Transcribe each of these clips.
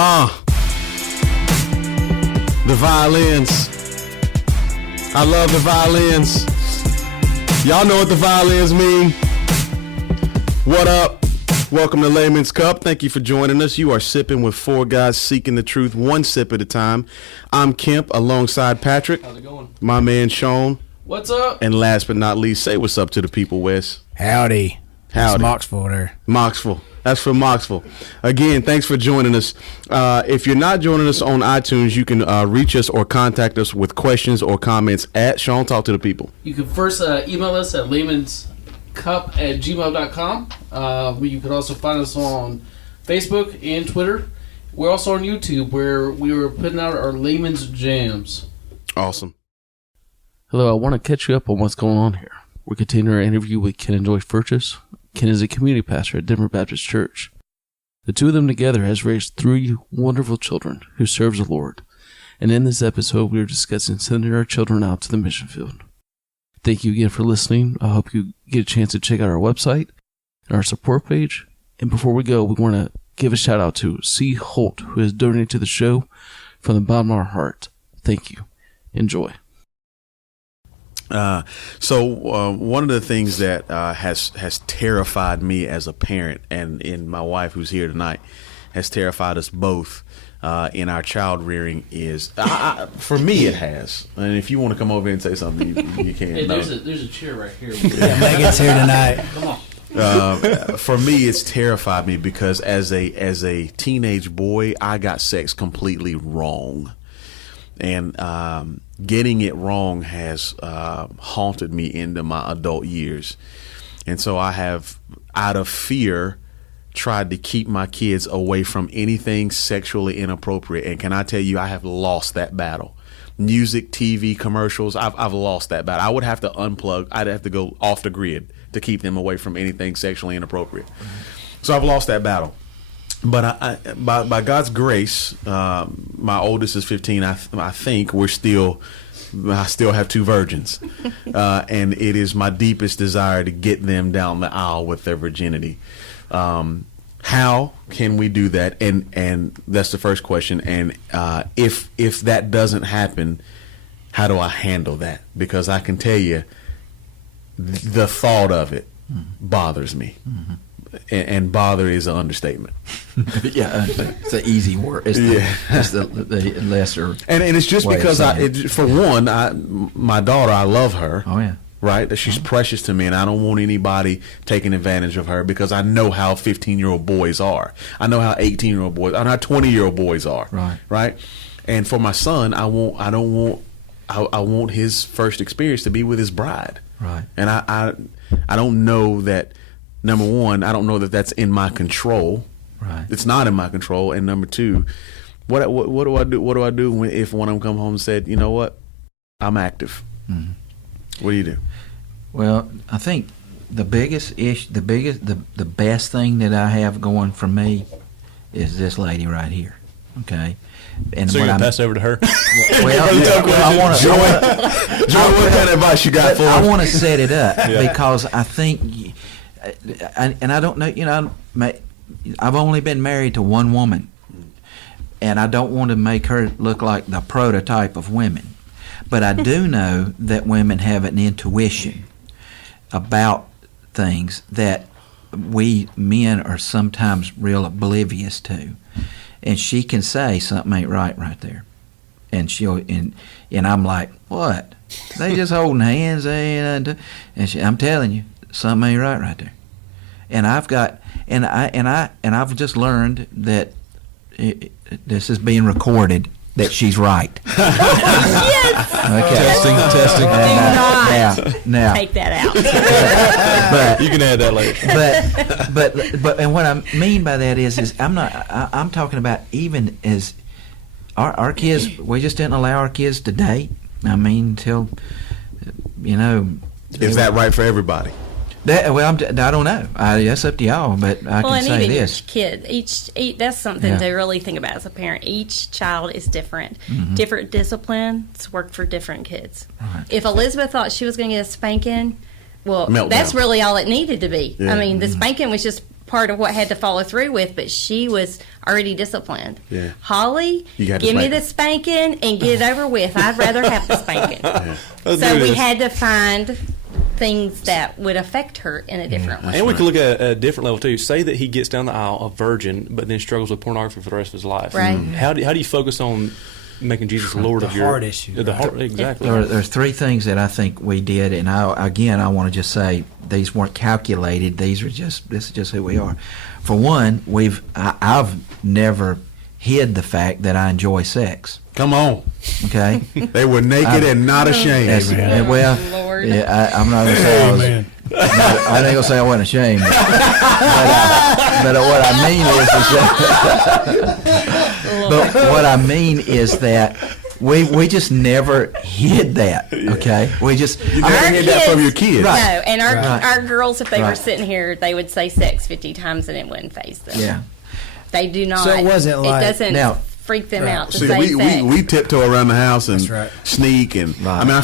The violins. I love the violins. Y'all know what the violins mean. What up? Welcome to Layman's Cup. Thank you for joining us. You are sipping with four guys seeking the truth one sip at a time. I'm Kemp alongside Patrick. How's it going? My man Sean. What's up? And last but not least, say what's up to the people, Wes. Howdy. Howdy. It's Moxville there. Moxville. That's from Moxville. Again, thanks for joining us. If you're not joining us on iTunes, you can reach us or contact us with questions or comments at Sean. Talk to the people. You can first email us at laymanscup@gmail.com. You can also find us on Facebook and Twitter. We're also on YouTube, where we were putting out our Layman's Jams. Awesome. Hello, I want to catch you up on what's going on here. We're continuing our interview with Ken and Joy Furchess. Ken is a community pastor at Denver Baptist Church. The two of them together has raised 3 wonderful children who serves the Lord. And in this episode, we are discussing sending our children out to the mission field. Thank you again for listening. I hope you get a chance to check out our website and our support page. And before we go, we want to give a shout out to C. Holt, who has donated to the show from the bottom of our heart. Thank you. Enjoy. So one of the things that has terrified me as a parent, and in my wife who's here tonight, has terrified us both in our child rearing is, for me it has. And if you want to come over and say something, you can. Hey, there's a chair right here. Yeah, Megan's here tonight. Come on. For me, it's terrified me because as a teenage boy, I got sex completely wrong. And getting it wrong has haunted me into my adult years. And so I have, out of fear, tried to keep my kids away from anything sexually inappropriate. And can I tell you, I have lost that battle. Music, TV, commercials, I've lost that battle. I would have to unplug. I'd have to go off the grid to keep them away from anything sexually inappropriate. So I've lost that battle. But by God's grace, my oldest is 15. I think I still have 2 virgins, and it is my deepest desire to get them down the aisle with their virginity. How can we do that? And that's the first question. And if that doesn't happen, how do I handle that? Because I can tell you, the thought of it bothers me. Mm-hmm. And bother is an understatement. Yeah, it's an easy word. It's the lesser. And it's just because for one, my daughter, I love her. Oh yeah. Right, that she's precious to me, and I don't want anybody taking advantage of her because I know how 15-year-old boys are. I know how 18-year-old boys. I know how 20-year-old boys are. Right. And for my son, I want his first experience to be with his bride. Right. And I don't know that. Number one, I don't know that that's in my control. Right. It's not in my control. And number two, what do I do? What do I do if one of them come home and said, you know what, I'm active? Mm-hmm. What do you do? Well, I think the biggest issue, the best thing that I have going for me is this lady right here. Okay. And so you're going to pass over to her? Well, I want to. Joy, what kind of advice you got for her? I want to set it up because I think. And I don't know, I've only been married to one woman, and I don't want to make her look like the prototype of women. But I do know that women have an intuition about things that we men are sometimes real oblivious to. And she can say something ain't right there. And and I'm like, what? They just holding hands, and I'm telling you, something ain't right there. And I've just learned that this is being recorded, that she's right. Yes. Okay. Testing. Do not take that out. But you can add that later. But and what I mean by that is I'm talking about even as our kids, we just didn't allow our kids to date. I mean, until Is that right for everybody? I don't know. That's up to y'all, but I can say this. Each kid, that's something to really think about as a parent. Each child is different. Mm-hmm. Different disciplines work for different kids. Right. If Elizabeth thought she was going to get a spanking, well, Meltdown. that's really all it needed to be. Yeah. I mean, the spanking was just part of what had to follow through with, but she was already disciplined. Yeah. Holly, You got to give me spank the her. spanking and get it over with. I'd rather have the spanking. So we had to find things that would affect her in a different way. And we could look at a different level too. Say that he gets down the aisle a virgin, but then struggles with pornography for the rest of his life. Right. How do you focus on making Jesus Lord of your heart issue, The right? heart, exactly. There's three things that I think we did, and I want to just say these weren't calculated. This is just who we are. For one, I've never hid the fact that I enjoy sex. Come on. Okay. They were naked and not ashamed. Well, Lord. yeah, I'm not gonna say I was. Amen. I ain't gonna say I wasn't ashamed. But what I mean is that we just never hid that. Okay. We just You gotta get that from your kids. No, and Right. our girls, if they were Right. sitting here, they would say sex 50 times and it wouldn't faze them. yeah. They do not. So it wasn't like- It doesn't Now- freak them Right. out to See, say sex. we tiptoe around the house and That's right. sneak and Right. I mean I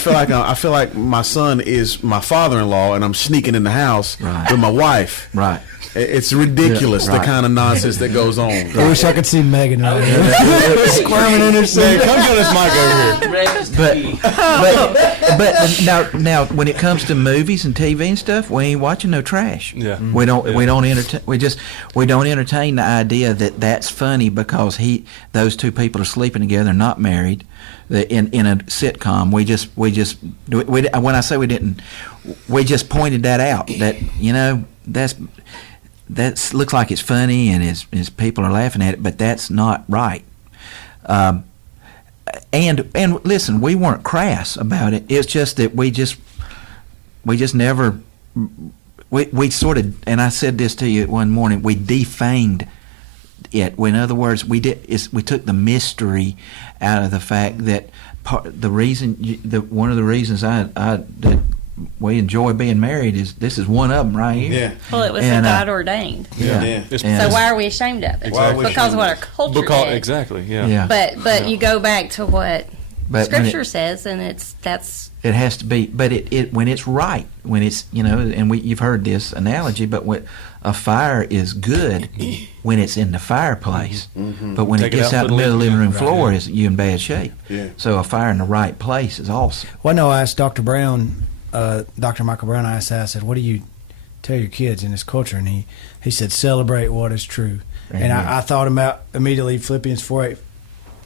feel like my son is my father-in-law and I'm sneaking in the house Right. with my wife. Right. It's ridiculous Yeah, the right. kind of nonsense that goes on. I wish I could see Megan right now. Squirming in her seat. Come get this mic over here. But now when it comes to movies and TV and stuff, we ain't watching no trash. Yeah. We don't entertain. We don't entertain the idea that that's funny because those two people are sleeping together, not married, in a sitcom. When I say we didn't, we just pointed that out. That that looks like it's funny and his people are laughing at it, but that's not right. And listen, we weren't crass about it. It's just that we just never we sort of, and I said this to you one morning, we defanged it. In other words, we took the mystery out of the fact that one of the reasons that we enjoy being married is this is one of them right here. Yeah. Well, it was God ordained. Yeah. Yeah. So And- why are we ashamed of it? Exactly. Because of what our culture did. Exactly. Yeah. Yeah. But you go back to what But when Scripture says, and that's it has to be, but it when it's right, when it's and you've heard this analogy, but when a fire is good when it's in the fireplace, but when Take it it gets out, out in the put it middle of the in. living room Right, floor, yeah. is you in bad shape. Yeah. So a fire in the right place is awesome. Well, no, I asked Dr. Brown, Dr. Michael Brown, I said, what do you tell your kids in this culture? And he said, celebrate what is true. And Amen. I thought about immediately Philippians 4:8,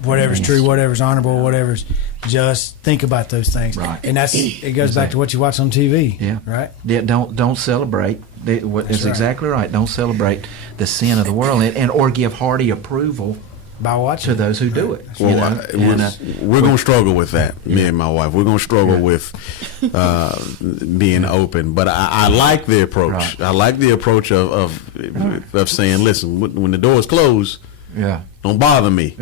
whatever's Yes. true, whatever's honorable, whatever's just, think about those things. Right. And it goes back to what you watch on TV. Yeah. Right? Yeah, don't celebrate. It's right. exactly right. Don't celebrate the sin of the world, or give hearty approval By watching to those who do it. Well, we're going to struggle with that, me and my wife. We're going to struggle with being open. But I like the approach. Right. I like the approach of saying, listen, when the door is closed, Yeah. don't bother me.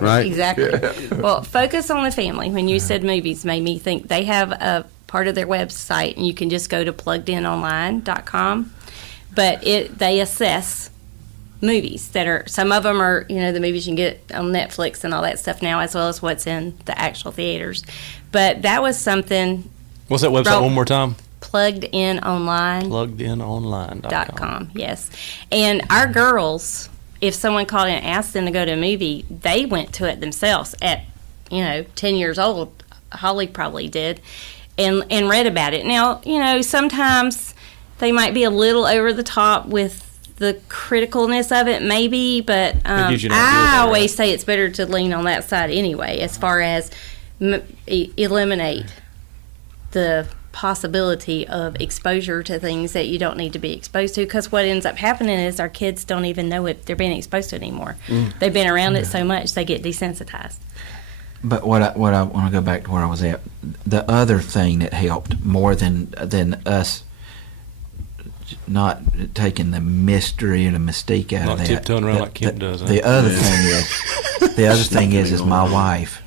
Right? exactly. Well, focus on the family. When you said movies, made me think they have a part of their website, and you can just go to pluggedinonline.com. But they assess movies that are, some of them are, the movies you can get on Netflix and all that stuff now, as well as what's in the actual theaters. But that was something. What's that website one more time? Pluggedinonline.com. Yes. And our girls, if someone called and asked them to go to a movie, they went to it themselves at 10 years old. Holly probably did, and read about it. Now, sometimes they might be a little over the top with the criticalness of it, maybe, but gives you an idea of I that, always right? say it's better to lean on that side anyway, as far as eliminate the possibility of exposure to things that you don't need to be exposed to, because what ends up happening is our kids don't even know it they're being exposed to it anymore. They've been around it so much they get desensitized. But what I want to go back to where I was at. The other thing that helped more than us not taking the mystery or the mystique out Not of that. tiptoeing around like Kent does, huh? The other thing is my wife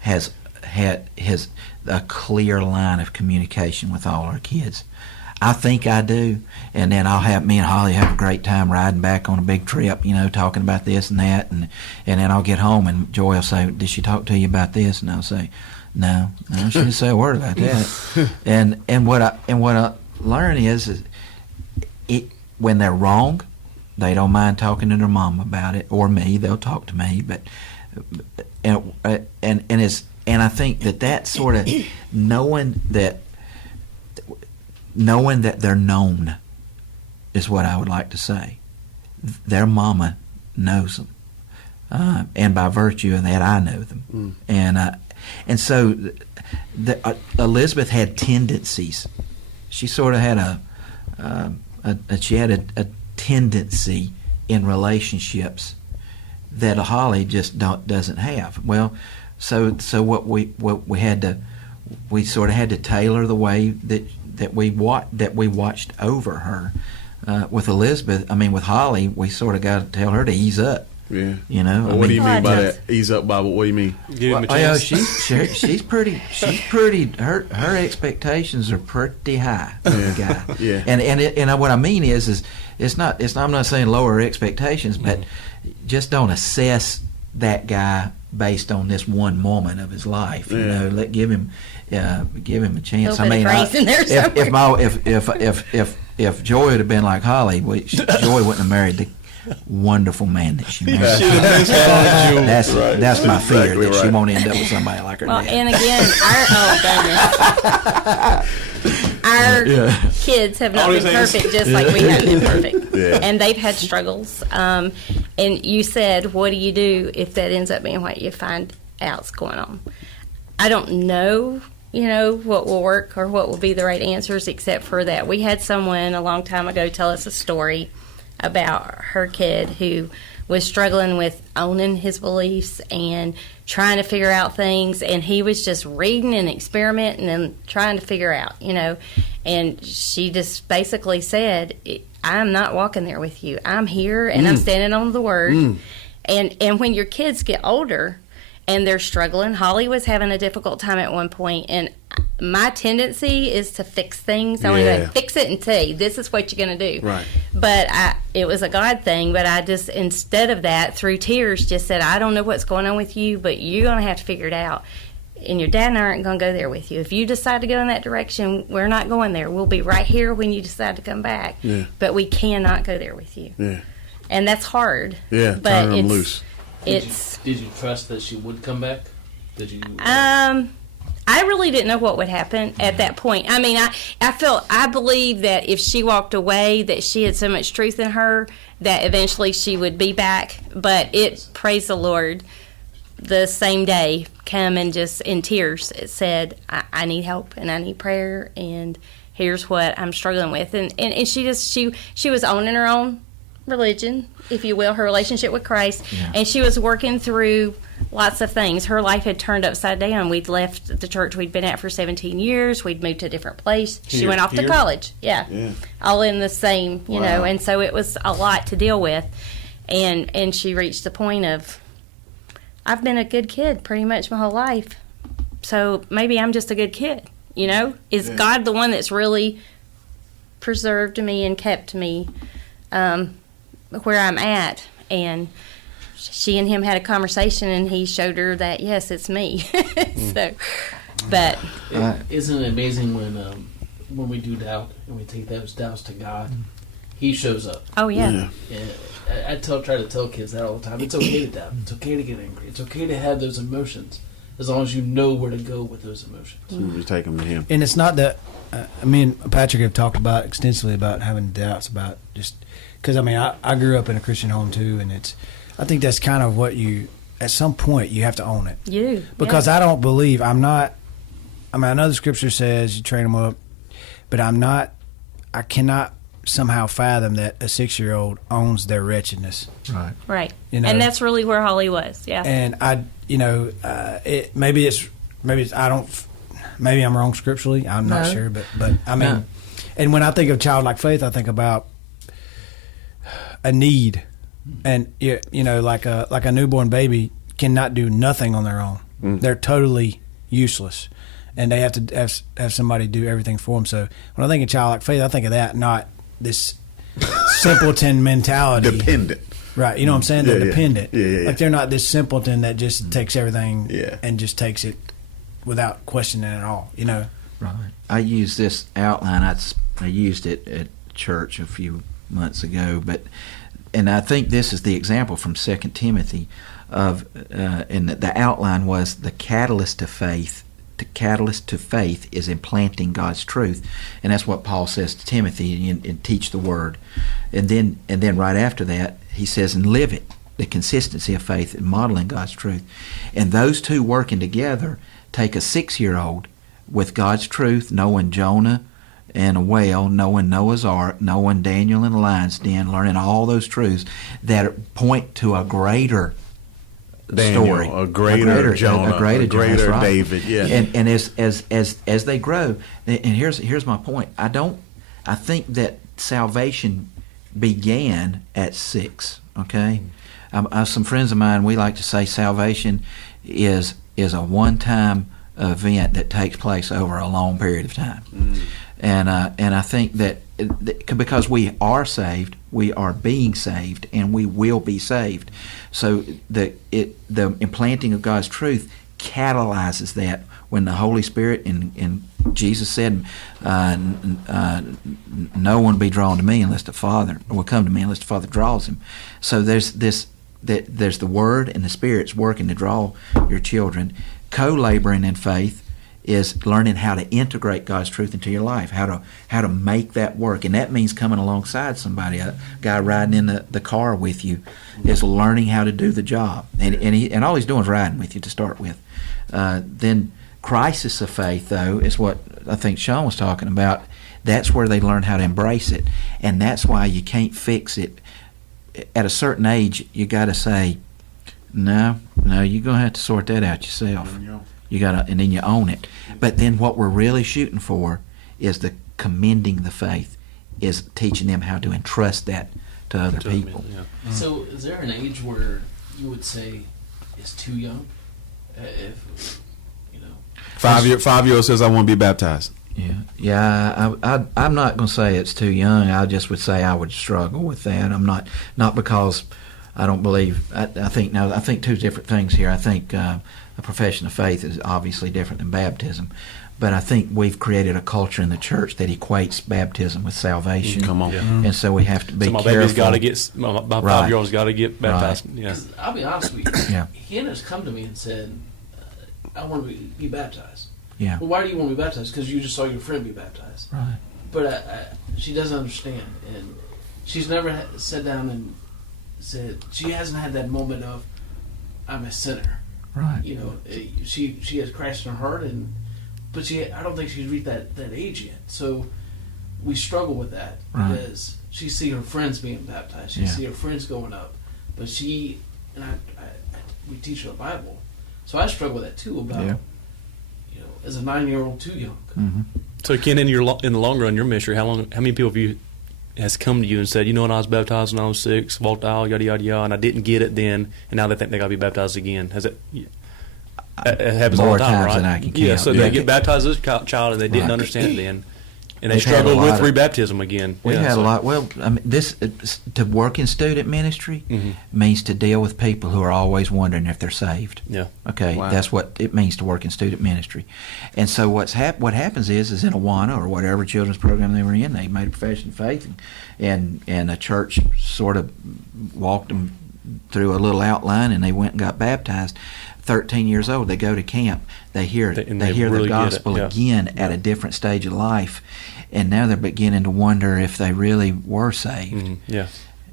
has a clear line of communication with all our kids. I think I do, and then me and Holly have a great time riding back on a big trip, talking about this and that, and then I'll get home and Joy will say, "Did she talk to you about this?" And I'll say, "No, she didn't say a word about that." and what I learn is when they're wrong, they don't mind talking to their mom about it, or me. They'll talk to me, but and I think that sort of knowing that they're known is what I would like to say. Their mama knows them, and by virtue of that, I know them, and so Elizabeth had tendencies. She sort of had a tendency in relationships that Holly just doesn't have. Well, so what we sort of had to tailor the way that we watched over her. With Elizabeth, with Holly, we sort of got to tell her to ease up. Yeah. Well, what do you mean by that? Ease up, Bible. What do you mean? Give him a chance. She's pretty. Her expectations are pretty high. The guy. Yeah. And what I mean is it's not. I'm not saying lower expectations, but just don't assess that guy based on this one moment of his life. Yeah. Give him a chance. Little bit of grace in there somewhere. If Joy would have been like Holly, Joy wouldn't have married the wonderful man that she married. That's my fear, that she won't end up with somebody like her. Well, dad. and again, our kids have not been perfect, just like we have been perfect. Yeah. And they've had struggles. And you said, what do you do if that ends up being what you find out's going on? I don't know, what will work or what will be the right answers, except for that we had someone a long time ago tell us a story about her kid who was struggling with owning his beliefs and trying to figure out things, and he was just reading and experimenting and trying to figure out, and she just basically said, I'm not walking there with you. I'm here and I'm standing on the word. And when your kids get older and they're struggling, Holly was having a difficult time at one point, and my tendency is to fix things. I want to fix it and say, this is what you're going to do. Right. But it was a God thing, but I just, instead of that, through tears, just said, I don't know what's going on with you, but you're going to have to figure it out. And your dad and I aren't going to go there with you. If you decide to go in that direction, we're not going there. We'll be right here when you decide to come back. Yeah. But we cannot go there with you. Yeah. And that's hard. Yeah, but turn them loose. Did you trust that she would come back? Did you? I really didn't know what would happen at that point. I believe that if she walked away, that she had so much truth in her that eventually she would be back. But praise the Lord, the same day, come and just in tears, it said, I need help and I need prayer, and here's what I'm struggling with. And she was owning her own religion, if you will, her relationship with Christ, and she was working through lots of things. Her life had turned upside down. We'd left the church we'd been at for 17 years. We'd moved to a different place. She went off to college. Yeah. All in the same, know, and so it was a lot to deal with. And she reached the point of, I've been a good kid pretty much my whole life, so maybe I'm just a good kid, Is God the one that's really preserved me and kept me where I'm at? And she and him had a conversation, and he showed her that, yes, it's me. So, but isn't it amazing when we do doubt and we take those doubts to God, He shows up. Oh yeah. And I try to tell kids that all the time. It's okay to doubt. It's okay to get angry. It's okay to have those emotions, as long as you know where to go with those emotions. You take them to Him. And it's not that. Me and Patrick have talked about extensively about having doubts about just because I grew up in a Christian home too, and I think that's kind of what at some point you have to own it. Because I don't believe I know the scripture says you train them up, but I cannot somehow fathom that a 6-year-old owns their wretchedness. Right. And that's really where Holly was. Yeah. And maybe I'm wrong scripturally. I'm not sure, but and when I think of childlike faith, I think about a need, and like a newborn baby cannot do nothing on their own. They're totally useless, and they have to have somebody do everything for them. So when I think of childlike faith, I think of that, not this simpleton mentality. Dependent. Right, you know what I'm saying? They're dependent. Yeah. Like they're not this simpleton that just takes everything and just takes it without questioning at all, Right. I use this outline. I used it at church a few months ago, and I think this is the example from 2 Timothy of, and the outline was the catalyst to faith. The catalyst to faith is implanting God's truth, and that's what Paul says to Timothy, and teach the word, and then right after that he says, and live it, the consistency of faith and modeling God's truth, and those two working together take a 6-year-old with God's truth, knowing Jonah and a whale, knowing Noah's Ark, knowing Daniel in the lion's den, learning all those truths that point to a greater Daniel, story, a greater Jonah, a greater Jonah, right. David. Yeah, and as they grow, and here's my point. I think that salvation began at 6. Okay, some friends of mine, we like to say salvation is a one-time event that takes place over a long period of time. And I think that because we are saved, we are being saved, and we will be saved. So the implanting of God's truth catalyzes that when the Holy Spirit, and Jesus said, no one be drawn to me unless the Father will come to me unless the Father draws him. So there's the Word and the Spirit's working to draw your children. Co-laboring in faith is learning how to integrate God's truth into your life, how to make that work. And that means coming alongside somebody, a guy riding in the car with you is learning how to do the job. And all he's doing is riding with you to start with. Then crisis of faith, though, is what I think Sean was talking about. That's where they learn how to embrace it. And that's why you can't fix it. At a certain age, you got to say, no, you're going to have to sort that out yourself. You gotta, and then you own it. But then what we're really shooting for is the commending the faith, is teaching them how to entrust that to other people. So, is there an age where you would say is too young? If 5-year-old says, I want to be baptized. Yeah. I'm not going to say it's too young. I just would say I would struggle with that. I'm not because I don't believe. I think two different things here. I think a profession of faith is obviously different than baptism, but I think we've created a culture in the church that equates baptism with salvation. Come on, and so we have to be my careful. Baby's got to get my 5-year-old's got to get baptized. Right. Yeah, I'll be honest with you. Yeah, Hannah's come to me and said, "I want to be baptized." Yeah. Well, why do you want to be baptized? Because you just saw your friend be baptized. Right. But she doesn't understand, and she's never sat down and said, she hasn't had that moment of, I'm a sinner. Right. She has Christ in her heart, but I don't think she's reached that age yet. So we struggle with that because she see her friends being baptized. She see her friends going up, but we teach her the Bible. So I struggle with that too about, as a 9-year-old, too young. Mm-hmm. So Ken, in the long run, your ministry, how many people have you has come to you and said, when I was baptized when I was 6, walked the aisle, yada yada yada, and I didn't get it then, and now they think they got to be baptized again? Has it? It happens all the time, right? Than I can count. Yeah. So they get baptized as a child and they didn't understand it then, and they struggle with rebaptism again. We've had a lot. Well, I mean, to work in student ministry means to deal with people who are always wondering if they're saved. Yeah. Okay, that's what it means to work in student ministry. And so what happens is in Awana or whatever children's program they were in, they made a profession of faith, and a church sort of walked them through a little outline, and they went and got baptized. 13 years old, they go to camp. They hear really the gospel again at a different stage of life, and now they're beginning to wonder if they really were saved. Yeah.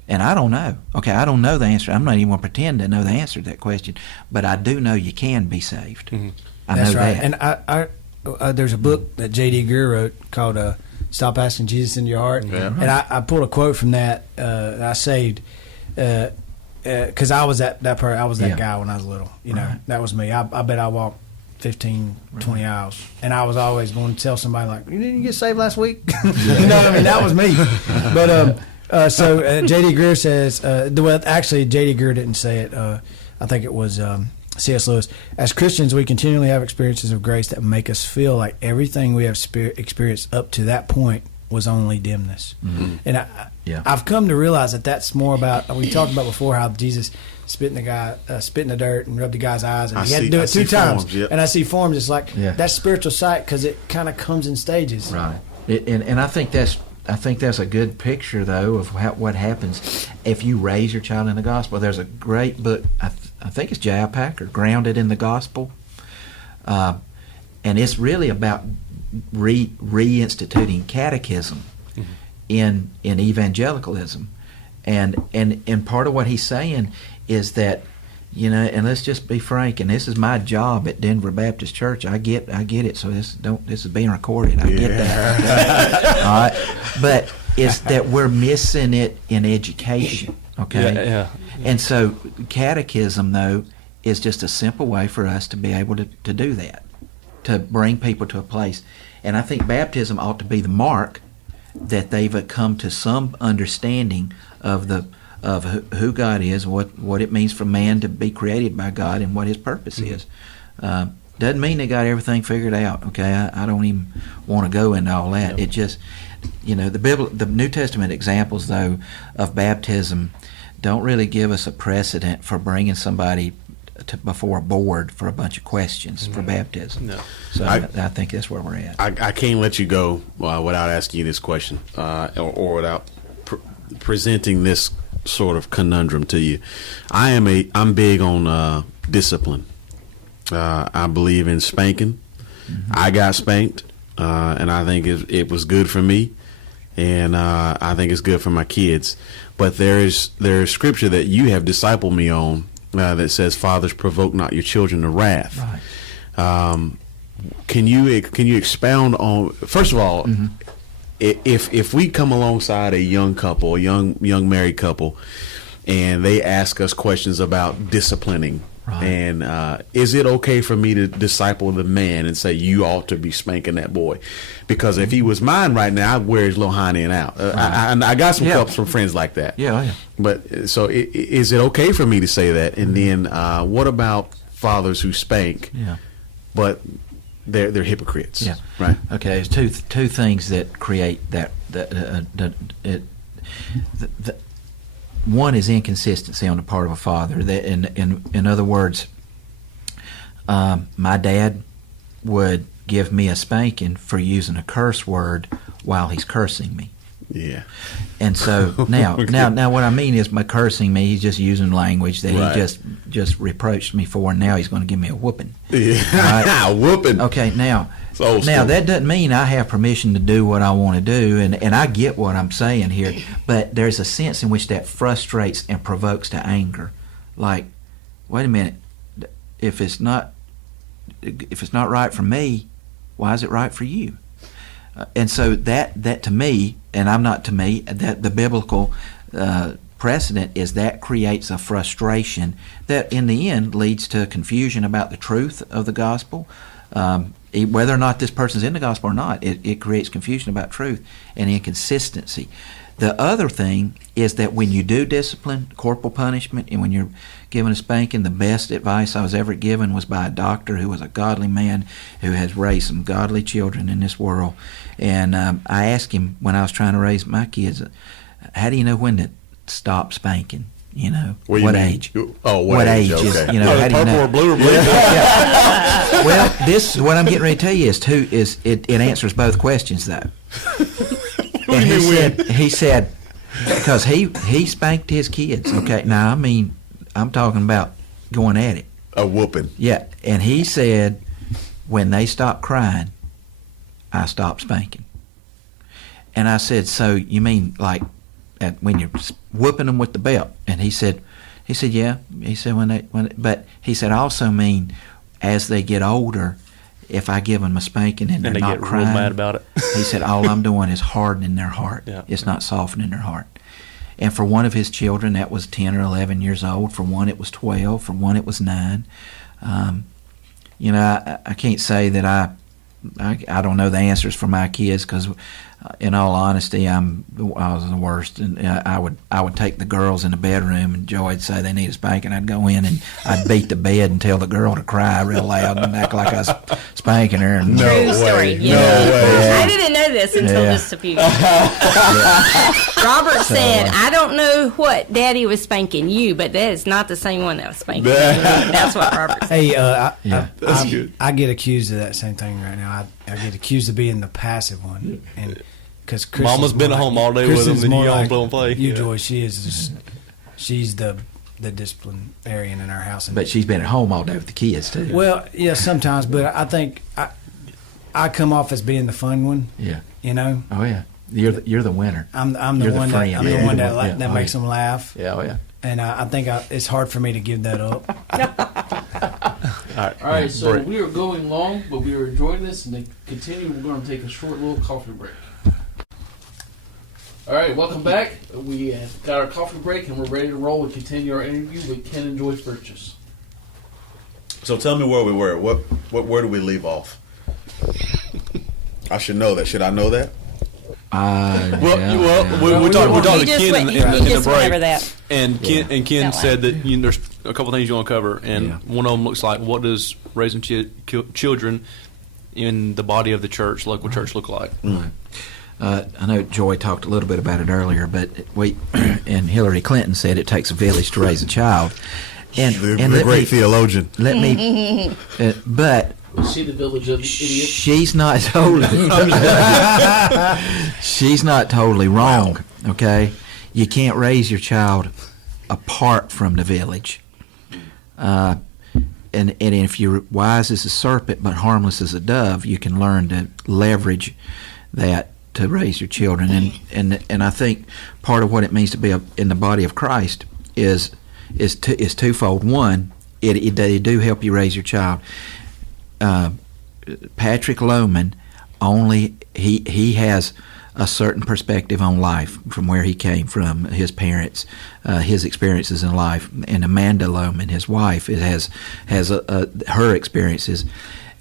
And I don't know. Okay, I don't know the answer. I'm not even going to pretend to know the answer to that question, but I do know you can be saved. I That's know right. that. And I there's a book that J.D. Greer wrote called "Stop Asking Jesus into Your Heart," and I pulled a quote from that. I saved. Because I was that guy when I was little. That was me. I bet I walked 15, 20 hours. And I was always going to tell somebody, like, you didn't get saved last week? That was me. But so J.D. Greer says, actually, J.D. Greer didn't say it. I think it was C.S. Lewis. As Christians, we continually have experiences of grace that make us feel like everything we have experienced up to that point was only dimness. And I've come to realize that that's more about, we talked about before how Jesus spit in the dirt and rubbed the guy's eyes, and he had to do it 2 times. And I see forms. It's like that's spiritual sight because it kind of comes in stages. Right. And I think that's I think that's a good picture, though, of what happens if you raise your child in the gospel. There's a great book, I think it's J.I. Packer, Grounded in the Gospel. And it's really about reinstituting catechism in evangelicalism. And part of what he's saying is that, you know, and let's just be frank, and this is my job at Denver Baptist Church. I get it. So this is being recorded. I get that. All right, but it's that we're missing it in education. Okay. Yeah. And so catechism, though, is just a simple way for us to be able to do that, to bring people to a place. And I think baptism ought to be the mark that they've come to some understanding of who God is, what it means for man to be created by God, and what His purpose is. Doesn't mean they got everything figured out. Okay, I don't even want to go into all that. It just, you know, the New Testament examples, though, of baptism don't really give us a precedent for bringing somebody before a board for a bunch of questions for baptism. No. So I think that's where we're at. I can't let you go without asking you this question, or without presenting this sort of conundrum to you. I'm big on discipline. I believe in spanking. I got spanked, and I think it was good for me, and I think it's good for my kids. But there is scripture that you have discipled me on that says, "Fathers, provoke not your children to wrath." Right. Can you expound on, first of all, if we come alongside a young couple, a young married couple, and they ask us questions about disciplining, right, and is it okay for me to disciple the man and say, you ought to be spanking that boy? Because if he was mine right now, I'd wear his little hind end out. I got some couples from friends like that. Yeah. But so is it okay for me to say that? And then what about fathers who spank, but they're hypocrites? Yeah. Right. Okay. There's two things that create that. One is inconsistency on the part of a father. That in other words, my dad would give me a spanking for using a curse word while he's cursing me. Yeah. And so now what I mean is, by cursing me, he's just using language that Right. he just reproached me for, and now he's going to give me a whooping. Yeah. Right? Whooping. Okay, now It's old school. that doesn't mean I have permission to do what I want to do, and I get what I'm saying here, but there's a sense in which that frustrates and provokes to anger. Like, wait a minute, if it's not right for me, why is it right for you? And so that to me, and I'm not to me, that the biblical precedent is that creates a frustration that in the end leads to confusion about the truth of the gospel. Whether or not this person's in the gospel or not, it creates confusion about truth and inconsistency. The other thing is that when you do discipline, corporal punishment, and when you're given a spanking, the best advice I was ever given was by a doctor who was a godly man who has raised some godly children in this world. And I asked him, when I was trying to raise my kids, how do you know when to stop spanking? You know, what age? Oh, what age? is, Okay. you know, how do you Purple know? or blue or blue? Yeah. Well, this is what I'm getting ready to tell you it answers both questions, though. And he said, because he spanked his kids. Okay, now I mean, I'm talking about going at it. A whooping. Yeah, and he said, when they stopped crying, I stopped spanking. And I said, so you mean like when you're whooping them with the belt? And he said, yeah. He said but he said, I also mean as they get older, if I give them a spanking and they're they not get crying, real mad about it. he said, all I'm doing is hardening their heart. Yeah. It's not softening their heart. And for one of his children, that was 10 or 11 years old. For one, it was 12. For one, it was 9. You know, I can't say that I don't know the answers for my kids, because in all honesty, I was the worst. And I would take the girls in the bedroom, and Joy would say they need a spanking. I'd go in and I'd beat the bed and tell the girl to cry real loud and act like I was spanking her. And True story. Yeah. No way. I didn't know this until just a few years ago. Robert said, I don't know what Daddy was spanking you, but that is not the same one that was spanking me. That's what Robert said. Hey, That's good. I get accused of that same thing right now. I get accused of being the passive one, and because Mama's been at home all day with them, and you all go and play. You, Yeah. Joy, she's the disciplinarian in our house. And But she's been at home all day with the kids too. well, yeah, sometimes, but I think I come off as being the fun one. Yeah. You know, Oh yeah. You're the winner. I'm the You're the one friend. that I'm the Yeah. one Yeah. that Oh, makes yeah. them laugh, Yeah. Oh yeah. and I think it's hard for me to give that up. All Alright, so break. we are going long, but we are enjoying this, and to continue, we're going to take a short little coffee break. Alright, welcome back. We have got our coffee break, and we're ready to roll and continue our interview with Ken and Joy Purchase. So tell me where we were. Where do we leave off? I should know that. Should I know that? We talked to just Ken went- in you the just went break, over that. and Ken Out said that there's a couple things you want to cover, and one of them looks like, what does raising children in the body of the church, local church, look like? I know Joy talked a little bit about it earlier, but and Hillary Clinton said it takes a village to raise a child. And The great theologian. let me, but See the village of the idiot. she's not totally, she's not totally wrong. Okay, you can't raise your child apart from the village. And if you're wise as a serpent but harmless as a dove, you can learn to leverage that to raise your children. And I think part of what it means to be in the body of Christ is twofold. One, they do help you raise your child. Patrick Lohman he has a certain perspective on life from where he came from, his parents, his experiences in life, and Amanda Lohman, his wife, has her experiences.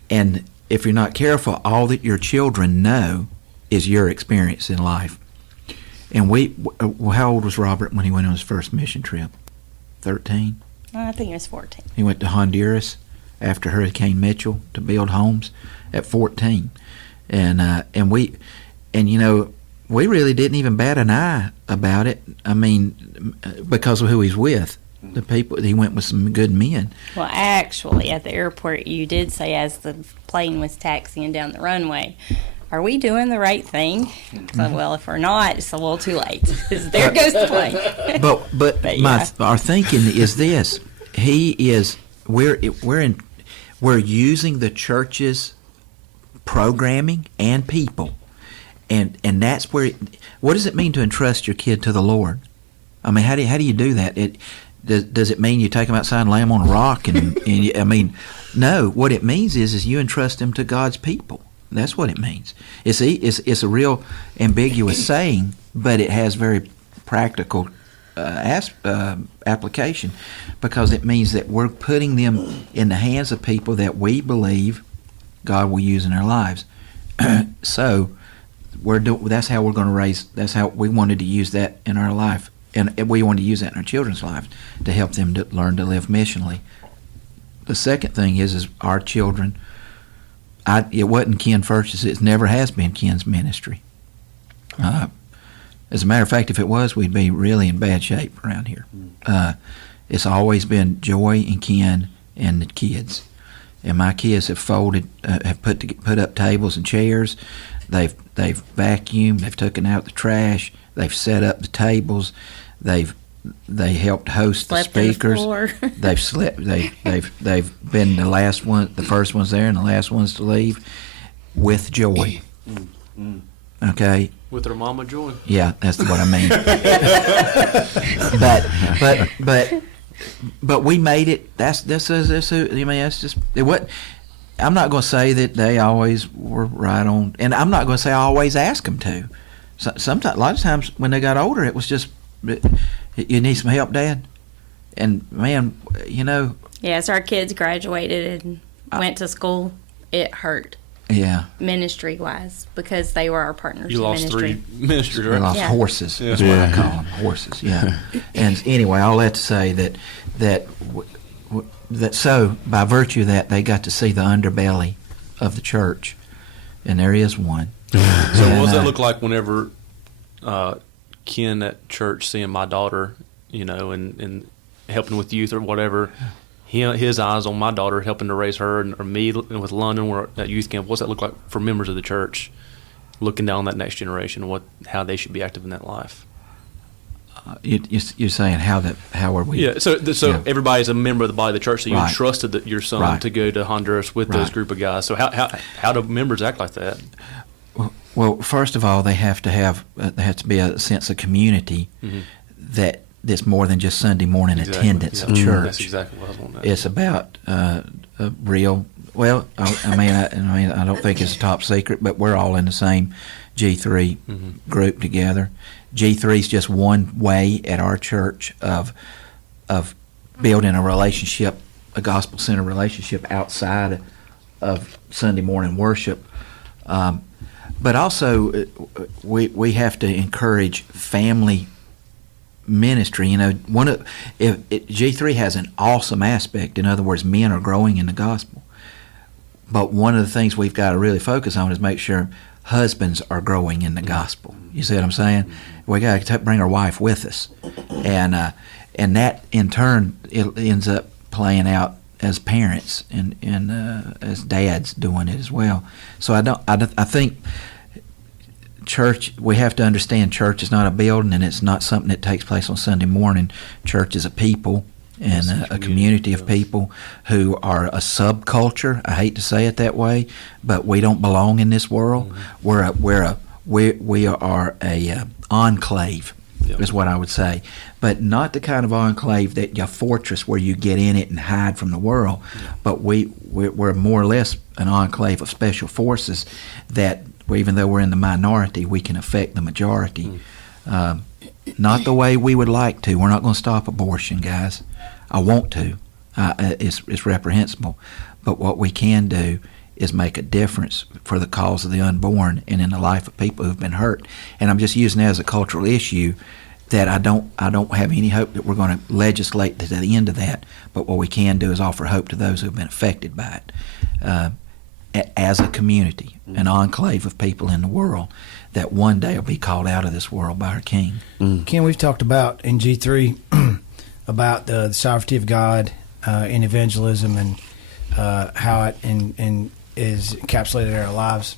And if you're not careful, all that your children know is your experience in life. And how old was Robert when he went on his first mission trip? 13. I think it was 14. He went to Honduras after Hurricane Mitchell to build homes at 14, and we really didn't even bat an eye about it. I mean, because of who he's with, the people he went with some good men. Well, actually, at the airport, you did say as the plane was taxiing down the runway, are we doing the right thing? So, well, if we're not, it's a little too late. There goes the plane. But yeah. our thinking is this: we're using the church's programming and people, and that's where. What does it mean to entrust your kid to the Lord? I mean, how do you do that? Does it mean you take them outside and lay them on a rock? No. What it means is you entrust them to God's people. That's what it means. It's a real ambiguous saying, but it has very practical application, because it means that we're putting them in the hands of people that we believe God will use in our lives. So that's how we're going to raise. That's how we wanted to use that in our life, and we wanted to use that in our children's lives to help them to learn to live missionally. The second thing is our children. It wasn't Ken Furch's. It never has been Ken's ministry. As a matter of fact, if it was, we'd be really in bad shape around here. It's always been Joy and Ken and the kids. And my kids have have put up tables and chairs. They've vacuumed. They've taken out the trash. They've set up the tables. They helped host the Slept on the speakers. floor. They've slept. They've been the first ones there, and the last ones to leave, with Joy. Okay. With her mama Joy. Yeah, that's what I mean. but we made it. That's just it. What I'm not going to say that they always were right on, and I'm not going to say I always ask them to. Sometimes, a lot of times when they got older, it was just, you need some help, Dad, and man, Yes, our kids graduated and went to school. It hurt. Yeah. Ministry-wise, because they were our partners You in lost ministry. 3 ministries, We right? lost Yeah. horses. Yeah. Is what I call them, horses. Yeah. And anyway, all that to say that so by virtue of that, they got to see the underbelly of the church, and there is one. So what does And, that look like whenever Ken at church seeing my daughter, and helping with youth or whatever, his eyes on my daughter helping to raise her, or me with London, we're at youth camp. What's that look like for members of the church? looking down on that next generation, how they should be active in that life. You're saying how are we? Yeah, so everybody's a member of the body of the church. So you Right. entrusted your son Right. to go to Honduras with those Right. group of guys. So how do members act like that? Well, first of all, they have to have there has to be a sense of community that's more than just Sunday morning attendance of church. That's exactly what I was wanting. It's about a real. Well, I don't think it's a top secret, but we're all in the same G3 group together. G3 is just one way at our church of building a relationship, a gospel-centered relationship outside of Sunday morning worship. But also, we have to encourage family ministry. G3 has an awesome aspect. In other words, men are growing in the gospel. But one of the things we've got to really focus on is make sure husbands are growing in the gospel. You see what I'm saying? We got to bring our wife with us, and that in turn it ends up playing out as parents and as dads doing it as well. So I think church, we have to understand church is not a building, and it's not something that takes place on Sunday morning. Church is a people and a community of people who are a subculture. I hate to say it that way, but we don't belong in this world. We are a enclave, is what I would say, but not the kind of enclave that your fortress where you get in it and hide from the world. But we're more or less an enclave of special forces that, even though we're in the minority, we can affect the majority. Not the way we would like to. We're not going to stop abortion, guys. I want to. It's reprehensible. But what we can do is make a difference for the cause of the unborn and in the life of people who've been hurt. And I'm just using that as a cultural issue that I don't have any hope that we're going to legislate to the end of that. But what we can do is offer hope to those who've been affected by it. As a community, an enclave of people in the world that one day will be called out of this world by our King. Ken, we've talked about in G3 about the sovereignty of God in evangelism and how it is encapsulated in our lives.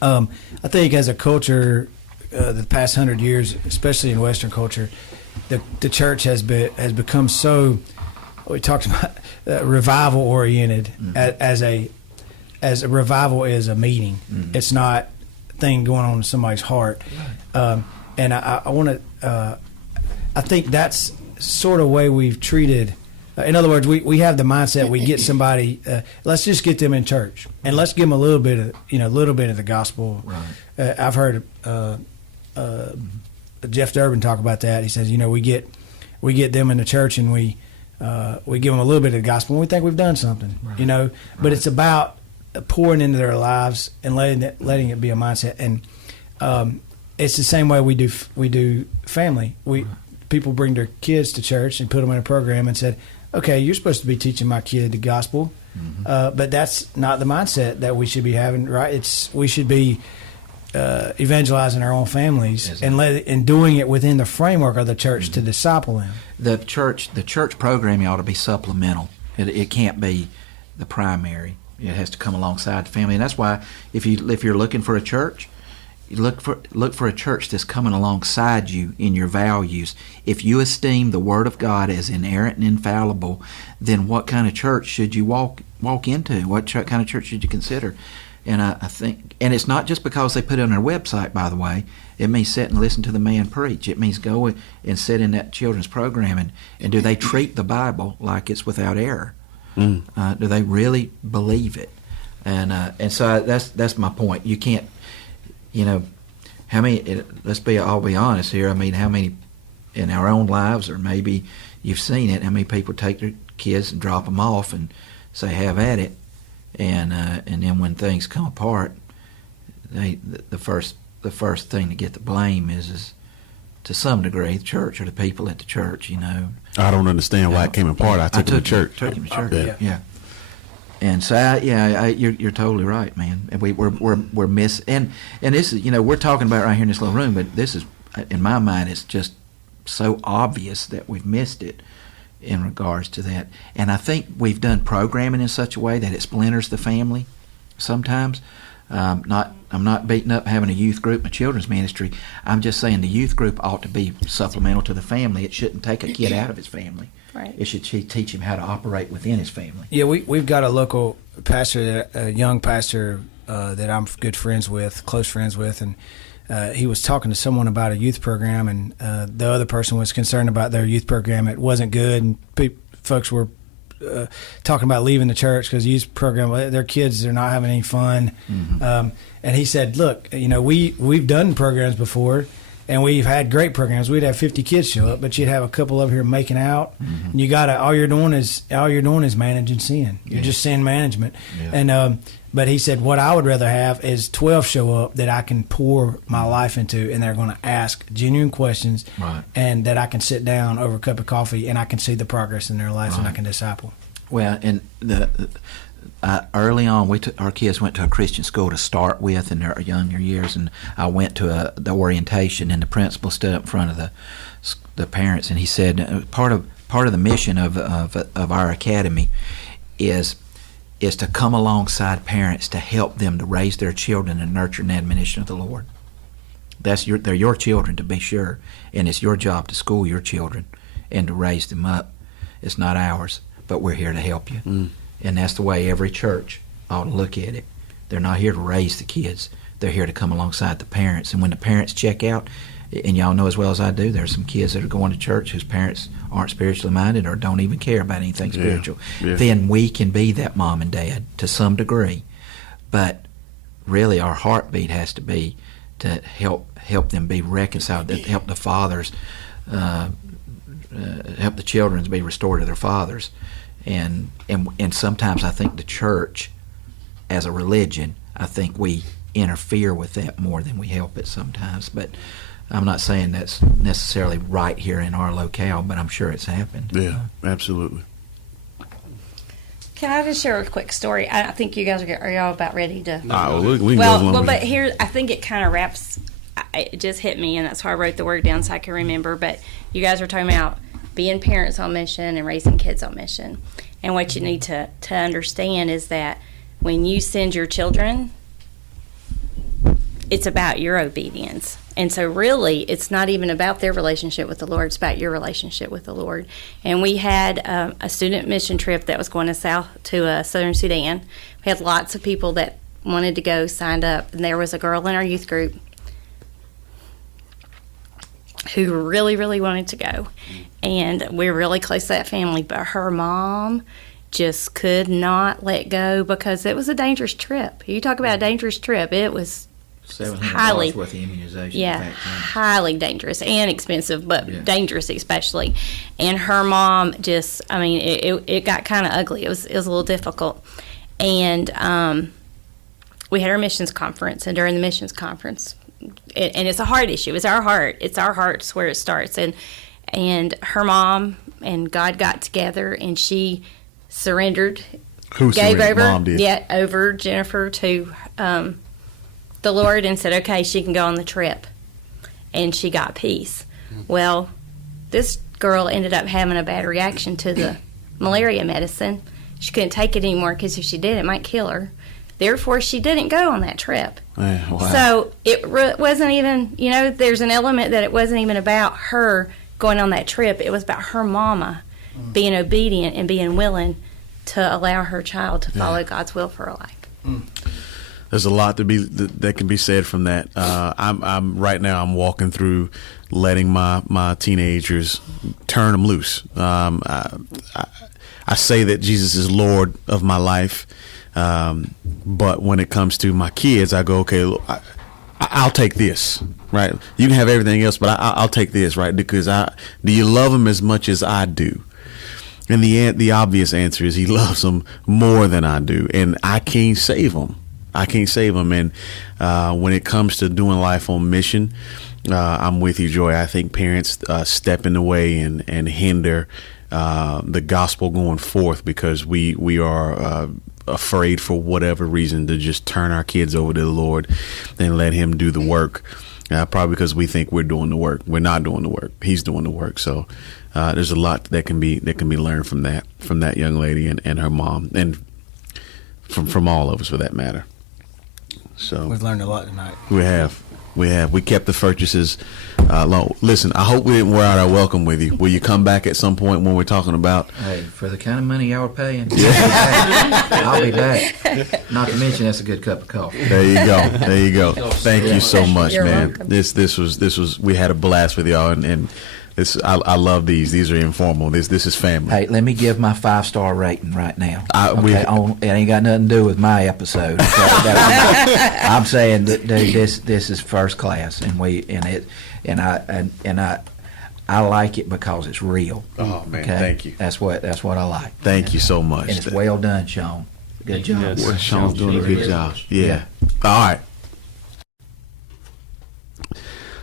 I think as a culture, the past 100 years, especially in Western culture, the church has become so. We talked about revival oriented as a revival is a meeting. It's not a thing going on in somebody's heart. And I want to. I think that's sort of way we've treated. In other words, we have the mindset we get somebody. Let's just get them in church and let's give them a little bit of the gospel. Right. I've heard Jeff Durbin talk about that. He says, we get them in the church and we give them a little bit of the gospel and we think we've done something. Right. But it's about pouring into their lives and letting it be a mindset. And it's the same way we do family. People bring their kids to church and put them in a program and said, okay, you're supposed to be teaching my kid the gospel, but that's not the mindset that we should be having, right? We should be evangelizing our own families and doing it within the framework of the church to disciple them. The church programming ought to be supplemental. It can't be the primary. It has to come alongside the family, and that's why if you're looking for a church, you look for a church that's coming alongside you in your values. If you esteem the Word of God as inerrant and infallible, then what kind of church should you walk into? What kind of church should you consider? And I think, and it's not just because they put it on their website, by the way. It means sit and listen to the man preach. It means go and sit in that children's program and do they treat the Bible like it's without error? Do they really believe it? And so that's my point. You can't, how many? I'll be honest here. I mean, how many in our own lives, or maybe you've seen it? How many people take their kids and drop them off and say, "Have at it," and then when things come apart, the first thing to get the blame is to some degree the church or the people at the church. I don't understand why it came apart. I took him to church. Took him to church. Yeah. And so, you're totally right, man. And we're missing. And this is, we're talking about it right here in this little room, but this is, in my mind, it's just so obvious that we've missed it in regards to that. And I think we've done programming in such a way that it splinters the family sometimes. I'm not beating up having a youth group and a children's ministry. I'm just saying the youth group ought to be supplemental to the family. It shouldn't take a kid out of his family. Right. It should teach him how to operate within his family. Yeah, we've got a local pastor, a young pastor that I'm good friends with, close friends with, and he was talking to someone about a youth program, and the other person was concerned about their youth program. It wasn't good, and folks were talking about leaving the church because youth program, their kids, they're not having any fun. Mm-hmm. And he said, look, we've done programs before, and we've had great programs. We'd have 50 kids show up, but you'd have a couple over here making out. Mm-hmm. And you gotta all you're doing is managing sin. You're just sin management. Yeah. And but he said, what I would rather have is 12 show up that I can pour my life into, and they're going to ask genuine questions, right, and that I can sit down over a cup of coffee and I can see the progress in their lives, right, and I can disciple. Well, and early on, our kids went to a Christian school to start with in their younger years, and I went to the orientation, and the principal stood up in front of the parents, and he said, part of the mission of our academy is to come alongside parents to help them to raise their children and nurture and admonition of the Lord. They're your children, to be sure, and it's your job to school your children and to raise them up. It's not ours, but we're here to help you. Mm. And that's the way every church ought to look at it. They're not here to raise the kids. They're here to come alongside the parents. And when the parents check out, and y'all know as well as I do, there's some kids that are going to church whose parents aren't spiritually minded or don't even care about anything spiritual. Yeah. Then we can be that mom and dad to some degree. But really our heartbeat has to be to help them be reconciled, to help the fathers, help the children to be restored to their fathers. And sometimes I think the church, as a religion, I think we interfere with that more than we help it sometimes. But I'm not saying that's necessarily right here in our locale, but I'm sure it's happened. Yeah, absolutely. Can I just share a quick story? I think you guys are y'all about ready to. But here I think it kind of wraps. It just hit me, and that's why I wrote the word down so I can remember. But you guys are talking about being parents on mission and raising kids on mission, and what you need to understand is that when you send your children, it's about your obedience. And so really, it's not even about their relationship with the Lord. It's about your relationship with the Lord. And we had a student mission trip that was going to Southern Sudan. We had lots of people that wanted to go, signed up. And there was a girl in our youth group who really, really wanted to go. And we were really close to that family. But her mom just could not let go because it was a dangerous trip. You talk about a dangerous trip. It was highly worth of immunization. Yeah, highly dangerous and expensive, but dangerous especially. And her mom just, it got kind of ugly. It was a little difficult. And we had our missions conference, and during the missions conference, and it's a heart issue. It's our heart. It's our heart's where it starts. And her mom and God got together, and she surrendered. Mom did. Yeah, over Jennifer to the Lord, and said, okay, she can go on the trip. And she got peace. Well, this girl ended up having a bad reaction to the malaria medicine. She couldn't take it anymore because if she did, it might kill her. Therefore, she didn't go on that trip. Wow. So it wasn't even, there's an element that it wasn't even about her going on that trip. It was about her mama being obedient and being willing to allow her child to follow God's will for her life. There's a lot that can be said from that. I'm right now. I'm walking through, letting my teenagers turn them loose. I say that Jesus is Lord of my life, but when it comes to my kids, I go, okay, look, I'll take this. Right? You can have everything else, but I'll take this, right? Because do you love them as much as I do? And the obvious answer is he loves them more than I do, and I can't save them. And when it comes to doing life on mission, I'm with you, Joy. I think parents step in the way and hinder the gospel going forth because we are afraid for whatever reason to just turn our kids over to the Lord and let him do the work. Probably because we think we're doing the work. We're not doing the work. He's doing the work. So there's a lot that can be learned from that young lady and her mom, and from all of us for that matter. So We've learned a lot tonight. we have. We kept the purchases low. Listen, I hope we didn't wear out our welcome with you. Will you come back at some point when we're talking about? Hey, for the kind of money y'all are paying, I'll be back. Not to mention that's a good cup of coffee. There you go. Thank you so much, You're man. welcome. This was we had a blast with y'all, and this I love these. These are informal. This is family. Hey, let me give my 5-star rating right now. We- It ain't got nothing to do with my episode. Okay? I'm saying that, dude, this is first class, and I like it because it's real. Oh man, Okay? thank you. That's what I like. Thank you so much. And it's well done, Sean. Good job. Yes. Well, Sean's doing a Thank you good very job. much. Yeah. All right.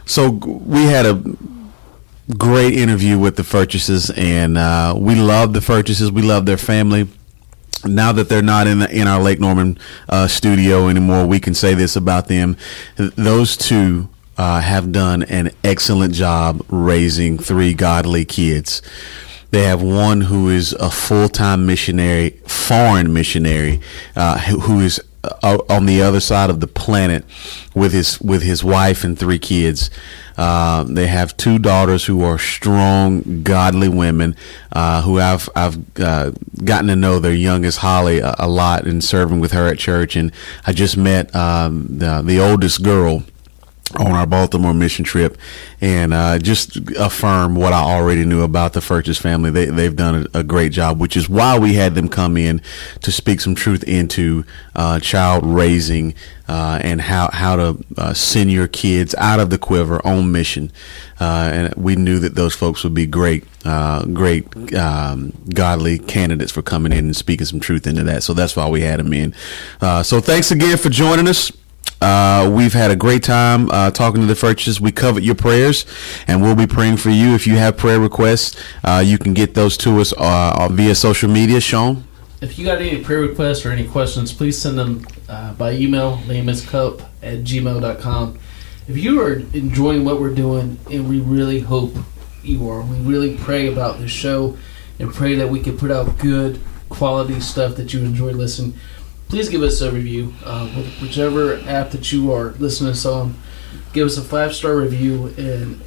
So we had a great interview with the Furchases, and we love the Furchases. We love their family. Now that they're not in our Lake Norman studio anymore, we can say this about them. Those two have done an excellent job raising 3 godly kids. They have one who is a full-time missionary, foreign missionary, who is on the other side of the planet with his wife and 3 kids. They have 2 daughters who are strong, godly women, who I've gotten to know. Their youngest, Holly, a lot in serving with her at church, and I just met the oldest girl on our Baltimore mission trip, and just affirm what I already knew about the Furchess family. They've done a great job, which is why we had them come in to speak some truth into child raising and how to send your kids out of the quiver on mission. And we knew that those folks would be great godly candidates for coming in and speaking some truth into that. So that's why we had them in. So thanks again for joining us. We've had a great time talking to the Furchases. We covered your prayers, and we'll be praying for you. If you have prayer requests, you can get those to us via social media. Sean? If you got any prayer requests or any questions, please send them by email, laymanscup@gmail.com. If you are enjoying what we're doing, and we really hope you are, we really pray about this show and pray that we can put out good quality stuff that you enjoy listening. Please give us a review. Whichever app that you are listening to us on, give us a 5-star review. And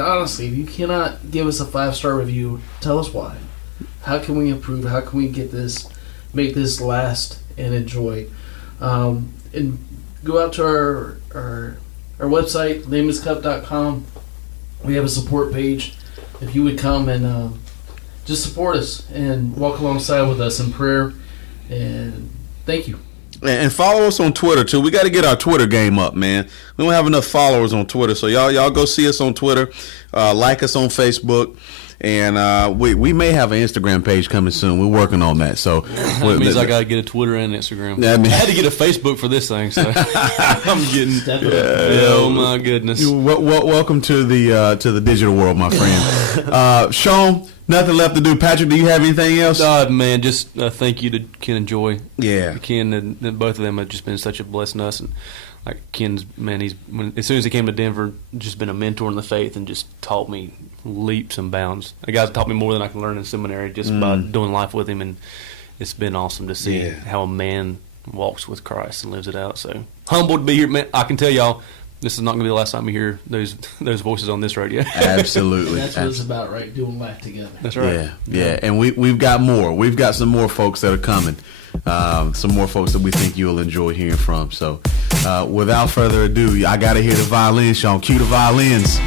honestly, if you cannot give us a 5-star review, tell us why. How can we improve? How can we make this last and enjoy? And go out to our website, laymanscup.com. We have a support page. If you would come and just support us and walk alongside with us in prayer. And thank you. And follow us on Twitter too. We got to get our Twitter game up, man. We don't have enough followers on Twitter, so y'all go see us on Twitter, like us on Facebook, and we may have an Instagram page coming soon. We're working on that. So That means I got to get a Twitter and Instagram. That means- I had to get a Facebook for this thing, so I'm getting. Oh my goodness! Welcome to the digital world, my friend. Sean, nothing left to do. Patrick, do you have anything else? Man, just thank you to Ken and Joy. Yeah. Ken and both of them have just been such a blessing us, and like Ken's man, as soon as he came to Denver, just been a mentor in the faith and just taught me leaps and bounds. The guy's taught me more than I can learn in seminary just by doing life with him, and it's been awesome to see how a man walks with Christ and lives it out. So humbled to be here, man. I can tell y'all, this is not going to be the last time you hear those voices on this radio. Absolutely. That's what it's about, right? Doing life together. That's right. Yeah. And we've got more. We've got some more folks that are coming. Some more folks that we think you'll enjoy hearing from. So without further ado, I got to hear the violins, Sean. Cue the violins.